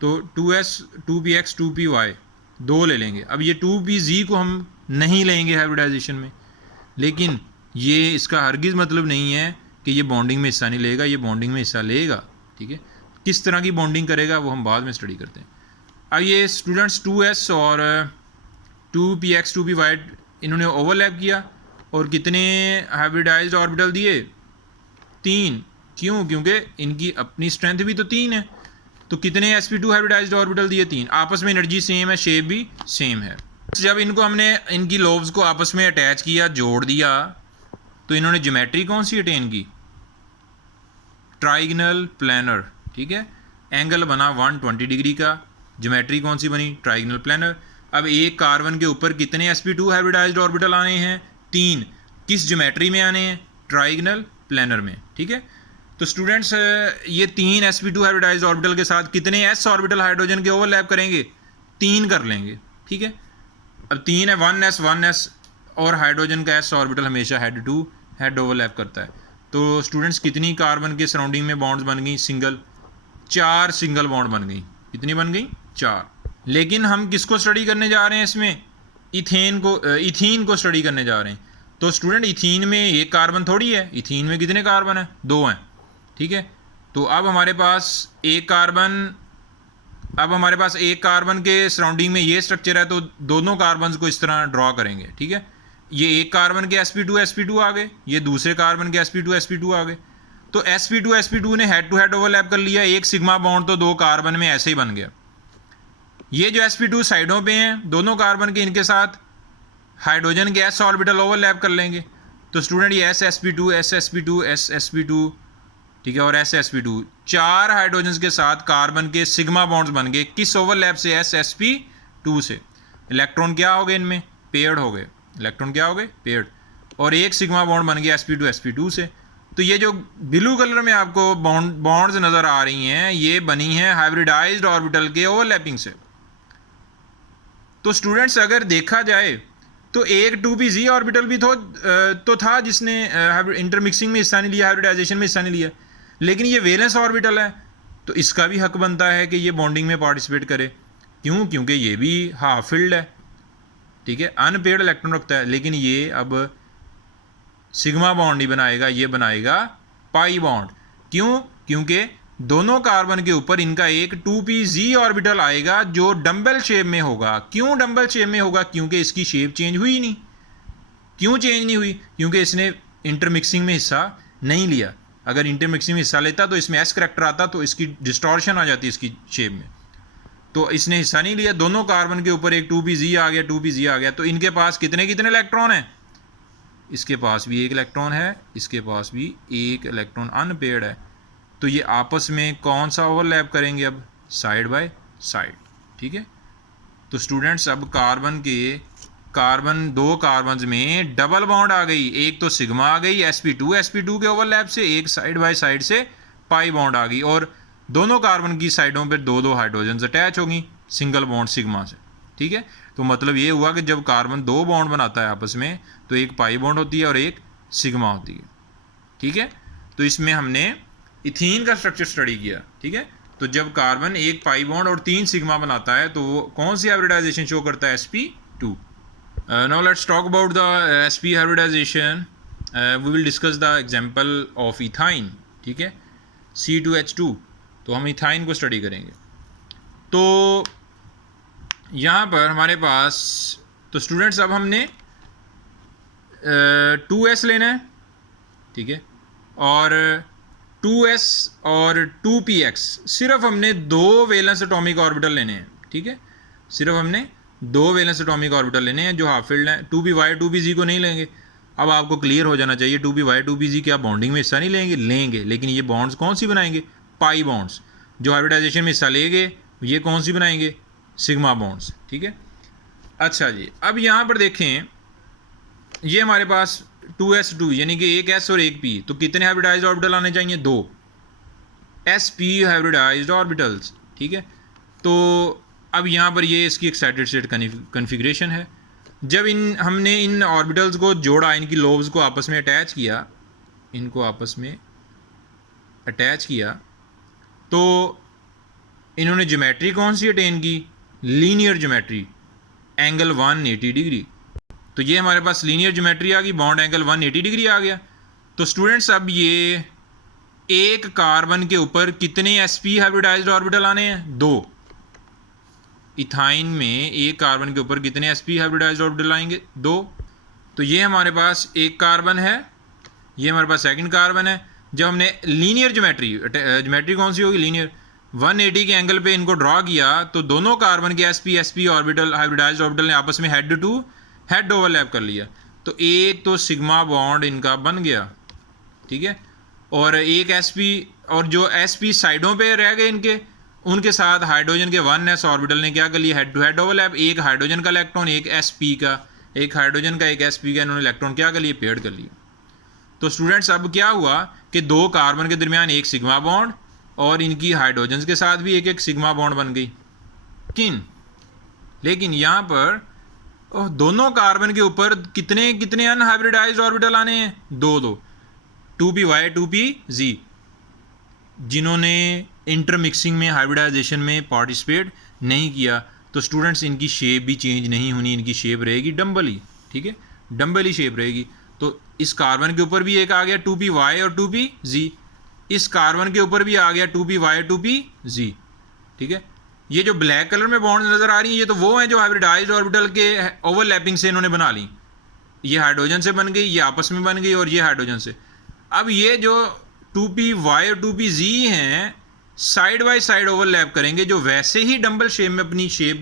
तो 2s 2px 2py 2 ले लेंगे। अब ये 2pz को हम नहीं लेंगे हाइब्रिडाइजेशन में, लेकिन ये इसका हरगिज़ मतलब नहीं है कि ये बॉन्डिंग में हिस्सा नहीं लेगा, ये बॉन्डिंग में हिस्सा लेगा, ठीक है। किस तरह की बॉन्डिंग करेगा वो हम बाद में स्टडी करते हैं। अब ये स्टूडेंट्स 2s और 2px 2py इन्होंने ओवरलैप किया, और कितने हाइब्रिडाइज्ड ऑर्बिटल दिए? 3। क्यों? क्योंकि इनकी अपनी स्ट्रेंथ भी तो 3 है। तो कितने sp2 हाइब्रिडाइज्ड ऑर्बिटल दिए? 3। आपस में एनर्जी सेम है, शेप भी सेम है। जब इनको हमने इनकी लोब्स को आपस में अटैच किया, जोड़ दिया, तो इन्होंने ज्योमेट्री कौन सी अटेन की? ट्राइगनल प्लानर, ठीक है। एंगल बना 120 डिग्री का, ज्योमेट्री कौन सी बनी? Trigonal planar. अब एक कार्बन के ऊपर कितने sp2 हाइब्रिडाइज्ड ऑर्बिटल आने हैं? 3। किस ज्योमेट्री में आने हैं? ट्राइगनल प्लानर में, ठीक है। तो स्टूडेंट्स ये 3 sp2 हाइब्रिडाइज्ड ऑर्बिटल के साथ कितने s ऑर्बिटल हाइड्रोजन के ओवरलैप करेंगे? 3 कर लेंगे, ठीक है। अब 3 है, 1s और हाइड्रोजन का s ऑर्बिटल हमेशा हेड टू हेड ओवरलैप करता है। तो स्टूडेंट्स कितनी कार्बन के सराउंडिंग में बॉन्ड्स बन गई? सिंगल, 4 सिंगल बॉन्ड बन गई। कितनी बन गई? 4। लेकिन हम किसको स्टडी करने जा रहे हैं इसमें? इथीन को स्टडी करने जा रहे हैं। तो स्टूडेंट इथीन में एक कार्बन थोड़ी है, इथीन में कितने कार्बन है? 2 हैं, ठीक है। तो अब हमारे पास एक कार्बन के सराउंडिंग में ये स्ट्रक्चर है, तो दोनों कार्बन्स को इस तरह ड्रॉ करेंगे, ठीक है। ये एक कार्बन के sp2 आ गए, ये दूसरे कार्बन के sp2 आ गए। तो sp2 ने हेड टू हेड ओवरलैप कर लिया, एक सिग्मा बॉन्ड तो 2 कार्बन में ऐसे ही बन गया। ये जो sp2 साइडों पे हैं दोनों कार्बन के, इनके साथ हाइड्रोजन के s ऑर्बिटल ओवरलैप कर लेंगे। तो स्टूडेंट ये sp2 ठीक है, और sp2 4 हाइड्रोजन के साथ कार्बन के सिग्मा बॉन्ड्स बन गए। किस ओवरलैप से? sp2 से। इलेक्ट्रॉन क्या हो गए इनमें? पेयर्ड हो गए। इलेक्ट्रॉन क्या हो गए? पेयर्ड। और एक सिग्मा बॉन्ड बन गया sp2 से। तो ये जो ब्लू कलर में आपको बॉन्ड्स नज़र आ रही हैं, ये बनी हैं हाइब्रिडाइज्ड ऑर्बिटल के ओवरलैपिंग से। तो स्टूडेंट्स अगर देखा जाए तो एक 2pz ऑर्बिटल भी तो था जिसने इंटरमिक्सिंग में हिस्सा नहीं लिया, हाइब्रिडाइजेशन में हिस्सा नहीं लिया, लेकिन ये वैलेंस ऑर्बिटल है, तो इसका भी हक बनता है कि ये बॉन्डिंग में पार्टिसिपेट करे। क्यों? क्योंकि ये भी हाफ फिल्ड है, ठीक है, अनपेयर्ड इलेक्ट्रॉन रखता है। लेकिन ये अब सिग्मा बॉन्ड नहीं बनाएगा, ये बनाएगा पाई बॉन्ड। क्यों? क्योंकि दोनों कार्बन के ऊपर इनका एक 2pz ऑर्बिटल आएगा जो डंबल शेप में होगा। क्यों डंबल शेप में होगा? क्योंकि इसकी शेप चेंज हुई नहीं। क्यों चेंज नहीं हुई? क्योंकि इसने इंटरमिक्सिंग में हिस्सा नहीं लिया। अगर इंटरमिक्सिंग में हिस्सा लेता तो इसमें एस करैक्टर आता, तो इसकी डिस्टॉर्शन आ जाती इसकी शेप में। तो इसने हिस्सा नहीं लिया, दोनों कार्बन के ऊपर एक 2pz आ गया, 2pz आ गया। तो इनके पास कितने कितने इलेक्ट्रॉन हैं? इसके पास भी एक इलेक्ट्रॉन है, इसके पास भी एक इलेक्ट्रॉन अनपेयर्ड है। तो ये आपस में कौन सा ओवरलैप करेंगे अब? साइड बाय साइड, ठीक है। तो स्टूडेंट्स अब दो कार्बन में डबल बॉन्ड आ गई, एक तो सिग्मा आ गई sp2 के ओवरलैप से, एक साइड बाय साइड से पाई बॉन्ड आ गई, और दोनों कार्बन की साइडों पर दो दो हाइड्रोजन अटैच होंगी सिंगल बॉन्ड सिग्मा से, ठीक है। तो मतलब ये हुआ कि जब कार्बन दो बॉन्ड बनाता है आपस में तो एक पाई बॉन्ड होती है और एक सिग्मा होती है, ठीक है। तो इसमें हमने इथीन का स्ट्रक्चर स्टडी किया, ठीक है। तो जब कार्बन एक पाई बॉन्ड और 3 सिग्मा बनाता है तो वो कौन सी हाइब्रिडाइजेशन शो करता है? sp2। Now let's talk about the sp hybridization. We will discuss the example of ethyne, ठीक है, C2H2। तो हम इथाइन को स्टडी करेंगे। तो यहाँ पर हमारे पास, तो स्टूडेंट्स अब हमने 2s लेना है, ठीक है, और 2s और 2px, सिर्फ हमने दो वैलेंस एटॉमिक ऑर्बिटल लेने हैं, ठीक है। सिर्फ हमने दो वैलेंस एटॉमिक ऑर्बिटल लेने हैं जो हाफ फील्ड हैं। 2py 2pz को नहीं लेंगे। अब आपको क्लियर हो जाना चाहिए 2py 2pz क्या बॉन्डिंग में हिस्सा नहीं लेंगे, लेकिन ये बॉन्ड्स कौन सी बनाएंगे? Pi bonds. जो हाइब्रिडाइजेशन में हिस्सा लेंगे ये कौन सी बनाएंगे? सिग्मा बॉन्ड्स, ठीक है। अच्छा जी, अब यहाँ पर देखें, ये हमारे पास 2s2 यानी कि एक s और एक p, तो कितने हाइब्रिडाइज्ड ऑर्बिटल आने चाहिए? 2 sp हाइब्रिडाइज्ड ऑर्बिटल्स, ठीक है। तो अब यहाँ पर ये इसकी एक्साइटेड स्टेट कन्फिग्रेशन है। जब हमने इन ऑर्बिटल्स को जोड़ा, इनकी लोब्स को आपस में अटैच किया, तो इन्होंने ज्योमेट्री कौन सी अटेन की? Linear geometry, angle 180 degree. तो ये हमारे पास लीनियर ज्योमेट्री आ गई, बॉन्ड एंगल 180 डिग्री आ गया। तो स्टूडेंट्स अब ये एक कार्बन के ऊपर कितने sp हाइब्रिडाइज्ड ऑर्बिटल आने हैं? 2। इथाइन में एक कार्बन के ऊपर कितने sp हाइब्रिडाइज्ड ऑर्बिटल आएंगे? 2। तो ये हमारे पास एक कार्बन है, ये हमारे पास सेकंड कार्बन है। जब हमने लीनियर ज्योमेट्री कौन सी होगी? लीनियर, 180 के एंगल पे इनको ड्रॉ किया तो दोनों कार्बन के sp ऑर्बिटल हाइब्रिडाइज्ड ऑर्बिटल ने आपस में हेड टू हेड ओवरलैप कर लिया। तो एक तो सिग्मा बॉन्ड इनका बन गया, ठीक है, और एक sp, और जो sp साइडों पे रह गए इनके, उनके साथ हाइड्रोजन के 1s ऑर्बिटल ने क्या कर लिया? Head to head overlap. एक हाइड्रोजन का इलेक्ट्रॉन, एक sp का, एक हाइड्रोजन का, एक sp का, इन्होंने इलेक्ट्रॉन क्या कर लिए? पेयर्ड कर लिया। तो स्टूडेंट्स अब क्या हुआ कि दो कार्बन के दरमियान एक सिग्मा बॉन्ड और इनकी हाइड्रोजन के साथ भी एक एक सिग्मा बॉन्ड बन गई। लेकिन यहाँ पर दोनों कार्बन के ऊपर कितने कितने अनहाइब्रिडाइज्ड ऑर्बिटल आने हैं? 2 2py 2pz। जिन्होंने इंटरमिक्सिंग में, हाइब्रिडाइजेशन में पार्टिसिपेट नहीं किया, तो स्टूडेंट्स इनकी शेप भी चेंज नहीं होनी, इनकी शेप रहेगी डम्बल ही, ठीक है, डम्बल ही शेप रहेगी। तो इस कार्बन के ऊपर भी एक आ गया 2py और 2pz, इस कार्बन के ऊपर भी आ गया 2py 2pz, ठीक है। ये जो ब्लैक कलर में बॉन्ड नज़र आ रही हैं, ये तो वो हैं जो हाइब्रिडाइज्ड ऑर्बिटल के ओवरलैपिंग से इन्होंने बना ली। ये हाइड्रोजन से बन गई, ये आपस में बन गई, और ये हाइड्रोजन से। अब ये जो 2py और 2pz हैं साइड बाय साइड ओवरलैप करेंगे, जो वैसे ही डम्बल शेप में अपनी शेप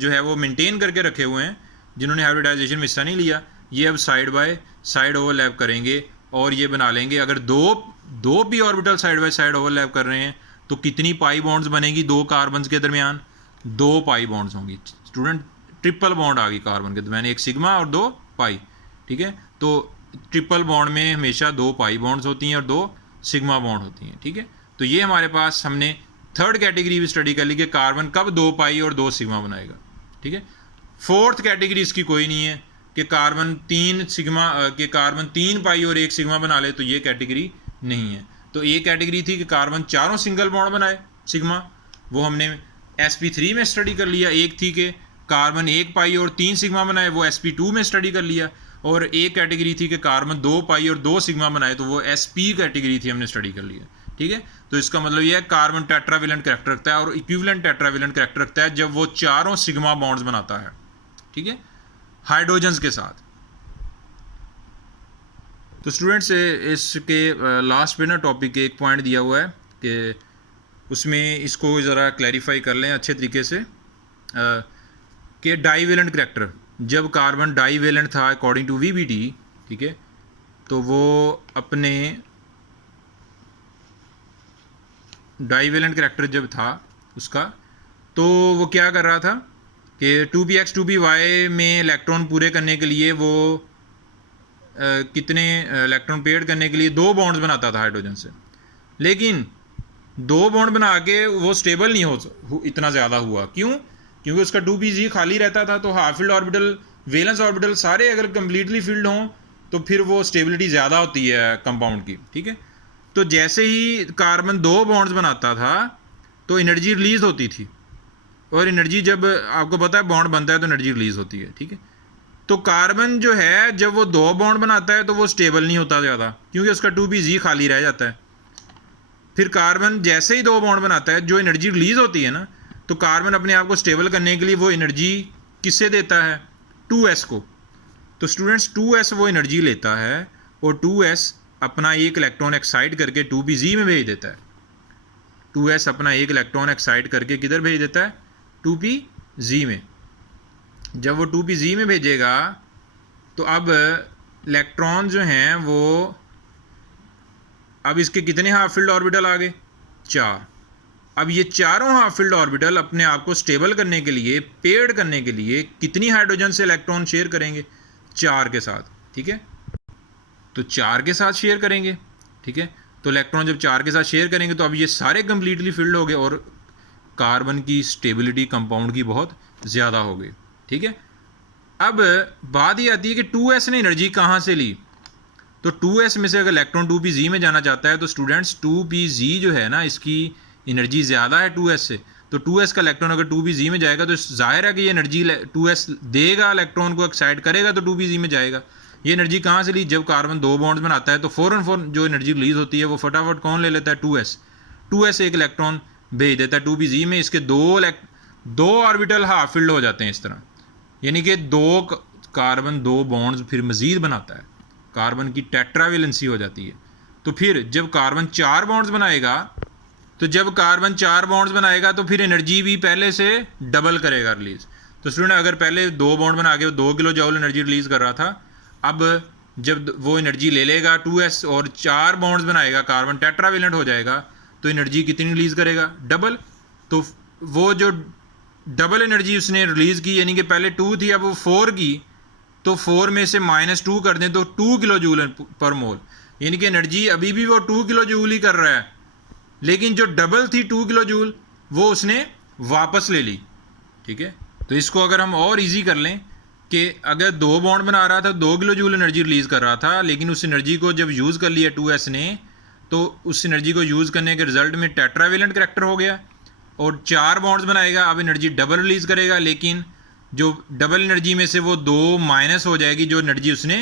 जो है वो मेंटेन करके रखे हुए हैं, जिन्होंने हाइब्रिडाइजेशन में हिस्सा नहीं लिया, ये अब साइड बाय साइड ओवरलैप करेंगे और ये बना लेंगे। अगर दो p orbital side by side overlap कर रहे हैं तो कितनी पाई बॉन्ड्स बनेगी? 2 कार्बन के दरमियान 2 पाई बॉन्ड्स होंगी। स्टूडेंट ट्रिपल बॉन्ड आ गई कार्बन के दरमियान, एक सिग्मा और 2 पाई, ठीक है। तो ट्रिपल बॉन्ड में हमेशा 2 पाई बॉन्ड्स होती हैं और 2 सिग्मा बॉन्ड होती हैं, ठीक है। तो ये हमारे पास हमने थर्ड कैटेगरी भी स्टडी कर ली कि कार्बन कब 2 पाई और 2 सिग्मा बनाएगा, ठीक है। फोर्थ कैटेगरी इसकी कोई नहीं है कि कार्बन 3 पाई और 1 सिग्मा बना ले, तो ये कैटेगरी नहीं है। तो एक कैटेगरी थी कि कार्बन चारों सिंगल बॉन्ड बनाए सिग्मा, वो हमने sp3 में स्टडी कर लिया। एक थी कि कार्बन 1 पाई और 3 सिग्मा बनाए, वो sp2 में स्टडी कर लिया। और एक कैटेगरी थी कि कार्बन 2 पाई और 2 सिग्मा बनाए, तो वो sp कैटेगरी थी, हमने स्टडी कर लिया, ठीक है। तो इसका मतलब यह है कार्बन टेट्रावेलेंट कैरेक्टर रखता है और इक्विवेलेंट टेट्रावेलेंट कैरेक्टर रखता है जब वो चारों सिग्मा बॉन्ड्स बनाता है, ठीक है, हाइड्रोजन्स के साथ। तो स्टूडेंट्स इसके लास्ट पे ना टॉपिक एक पॉइंट दिया हुआ है कि उसमें इसको ज़रा क्लैरिफाई कर लें अच्छे तरीके से कि डाईवेलेंट करैक्टर जब कार्बन डाईवेलेंट था अकॉर्डिंग टू VBT, ठीक है, तो वो अपने डाईवेलेंट करैक्टर जब था उसका, तो वो क्या कर रहा था कि 2px 2py में इलेक्ट्रॉन पूरे करने के लिए वो कितने इलेक्ट्रॉन पेड करने के लिए 2 बॉन्ड्स बनाता था हाइड्रोजन से, लेकिन 2 बॉन्ड बना के वो स्टेबल नहीं हो इतना ज़्यादा हुआ। क्यों? क्योंकि उसका 2pg खाली रहता था, तो half filled orbital, valence orbital सारे अगर कम्प्लीटली फील्ड हों तो फिर वो स्टेबिलिटी ज़्यादा होती है कंपाउंड की, ठीक है। तो जैसे ही कार्बन 2 बॉन्ड्स बनाता था तो एनर्जी रिलीज होती थी, और एनर्जी जब आपको पता है बॉन्ड बनता है तो एनर्जी रिलीज होती है, ठीक है। तो कार्बन जो है जब वो 2 बॉन्ड बनाता है तो वो स्टेबल नहीं होता ज़्यादा, क्योंकि उसका 2pg खाली रह जाता है। फिर कार्बन जैसे ही 2 बॉन्ड बनाता है, जो एनर्जी रिलीज होती है ना, तो कार्बन अपने आप को स्टेबल करने के लिए वो एनर्जी किससे देता है? 2s को। तो स्टूडेंट्स 2s वो एनर्जी लेता है और 2s अपना एक इलेक्ट्रॉन एक्साइट करके 2pg में भेज देता है। 2s अपना एक इलेक्ट्रॉन एक्साइट करके किधर भेज देता है? 2pg में। जब वो 2pg में भेजेगा तो अब इलेक्ट्रॉन जो हैं वो, अब इसके कितने हाफ फील्ड ऑर्बिटल आ गए? 4। अब ये चारों हाफ फील्ड ऑर्बिटल अपने आप को स्टेबल करने के लिए, पेड करने के लिए कितनी हाइड्रोजन से इलेक्ट्रॉन शेयर करेंगे? 4 के साथ, ठीक है। तो 4 के साथ शेयर करेंगे, ठीक है। तो इलेक्ट्रॉन जब 4 के साथ शेयर करेंगे तो अब ये सारे कंप्लीटली फिल्ड हो गए और कार्बन की स्टेबिलिटी कंपाउंड की बहुत ज़्यादा हो गई, ठीक है। अब बात ये आती है कि 2s ने एनर्जी कहाँ से ली? तो 2s में से अगर इलेक्ट्रॉन 2pg में जाना चाहता है तो स्टूडेंट्स 2pg जो है ना, इसकी एनर्जी ज़्यादा है 2s से, तो 2s का इलेक्ट्रॉन अगर 2pg में जाएगा तो जाहिर है कि ये एनर्जी 2s देगा, इलेक्ट्रॉन को एक्साइट करेगा तो 2pg में जाएगा। ये एनर्जी कहाँ से ली? जब कार्बन 2 बॉन्ड्स बनाता है तो फ़ौरन जो एनर्जी रिलीज होती है वो फटाफट कौन ले लेता है? 2s एक इलेक्ट्रॉन भेज देता है 2pg में। इसके दो ऑर्बिटल हाफ फील्ड हो जाते हैं इस तरह, यानी कि 2 कार्बन 2 बॉन्ड्स फिर मज़ीद बनाता है, कार्बन की टेट्रावेलेंसी हो जाती है। तो फिर जब कार्बन 4 बॉन्ड्स बनाएगा, तो फिर एनर्जी भी पहले से डबल करेगा रिलीज। तो स्टूडेंट अगर पहले 2 बॉन्ड बना के 2 किलो जॉल एनर्जी रिलीज कर रहा था, अब जब वो एनर्जी ले लेगा 2s और 4 बॉन्ड्स बनाएगा, कार्बन टेट्रावेलेंट हो जाएगा, तो एनर्जी कितनी रिलीज़ करेगा? डबल। तो वो जो डबल एनर्जी उसने रिलीज़ की, यानी कि पहले 2 थी अब वो 4 की, तो 4 में से -2 कर दें तो 2 किलो जूल पर मोल, यानी कि एनर्जी अभी भी वो 2 किलो जूल ही कर रहा है, लेकिन जो डबल थी 2 किलो जूल वो उसने वापस ले ली, ठीक है। तो इसको अगर हम और इजी कर लें कि अगर 2 बॉन्ड बना रहा था 2 किलो जूल एनर्जी रिलीज़ कर रहा था, लेकिन उस एनर्जी को जब यूज़ कर लिया 2s ने, तो उस एनर्जी को यूज़ करने के रिजल्ट में टेट्रावेलेंट करैक्टर हो गया और 4 बॉन्ड्स बनाएगा, अब एनर्जी डबल रिलीज़ करेगा, लेकिन जो डबल एनर्जी में से वो 2 माइनस हो जाएगी जो एनर्जी उसने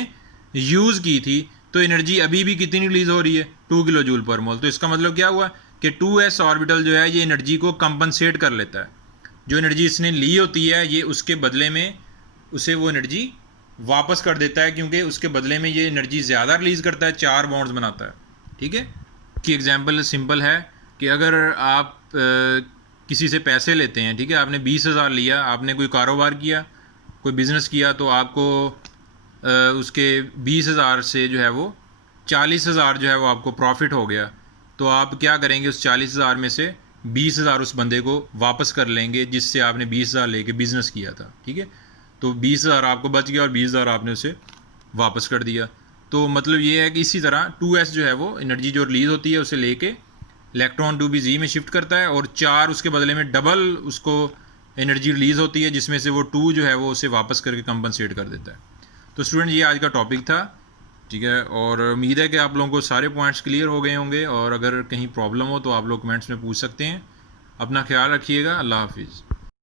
यूज़ की थी, तो एनर्जी अभी भी कितनी रिलीज़ हो रही है? 2 किलो जूल पर मोल। तो इसका मतलब क्या हुआ कि 2s ऑर्बिटल जो है ये एनर्जी को कंपनसेट कर लेता है, जो एनर्जी इसने ली होती है ये उसके बदले में उसे वो एनर्जी वापस कर देता है, क्योंकि उसके बदले में ये एनर्जी ज़्यादा रिलीज़ करता है, 4 बॉन्ड्स बनाता है, ठीक है। कि एग्जांपल सिंपल है कि अगर आप किसी से पैसे लेते हैं, ठीक है, आपने 20,000 लिया, आपने कोई कारोबार किया, कोई बिज़नेस किया, तो आपको उसके 20,000 से जो है वो 40,000 जो है वो आपको प्रॉफिट हो गया, तो आप क्या करेंगे? उस 40,000 में से 20,000 उस बंदे को वापस कर लेंगे जिससे आपने 20,000 लेके बिज़नेस किया था, ठीक है। तो 20,000 आपको बच गया और 20,000 आपने उसे वापस कर दिया। तो मतलब ये है कि इसी तरह 2s जो है वो एनर्जी जो रिलीज़ होती है उसे लेके इलेक्ट्रॉन 2pg में शिफ्ट करता है और 4 उसके बदले में डबल उसको एनर्जी रिलीज़ होती है, जिसमें से वो 2 जो है वो उसे वापस करके कंपनसेट कर देता है। तो स्टूडेंट ये आज का टॉपिक था, ठीक है, और उम्मीद है कि आप लोगों को सारे पॉइंट्स क्लियर हो गए होंगे, और अगर कहीं प्रॉब्लम हो तो आप लोग कमेंट्स में पूछ सकते हैं। अपना ख्याल रखिएगा। अल्लाह हाफिज़।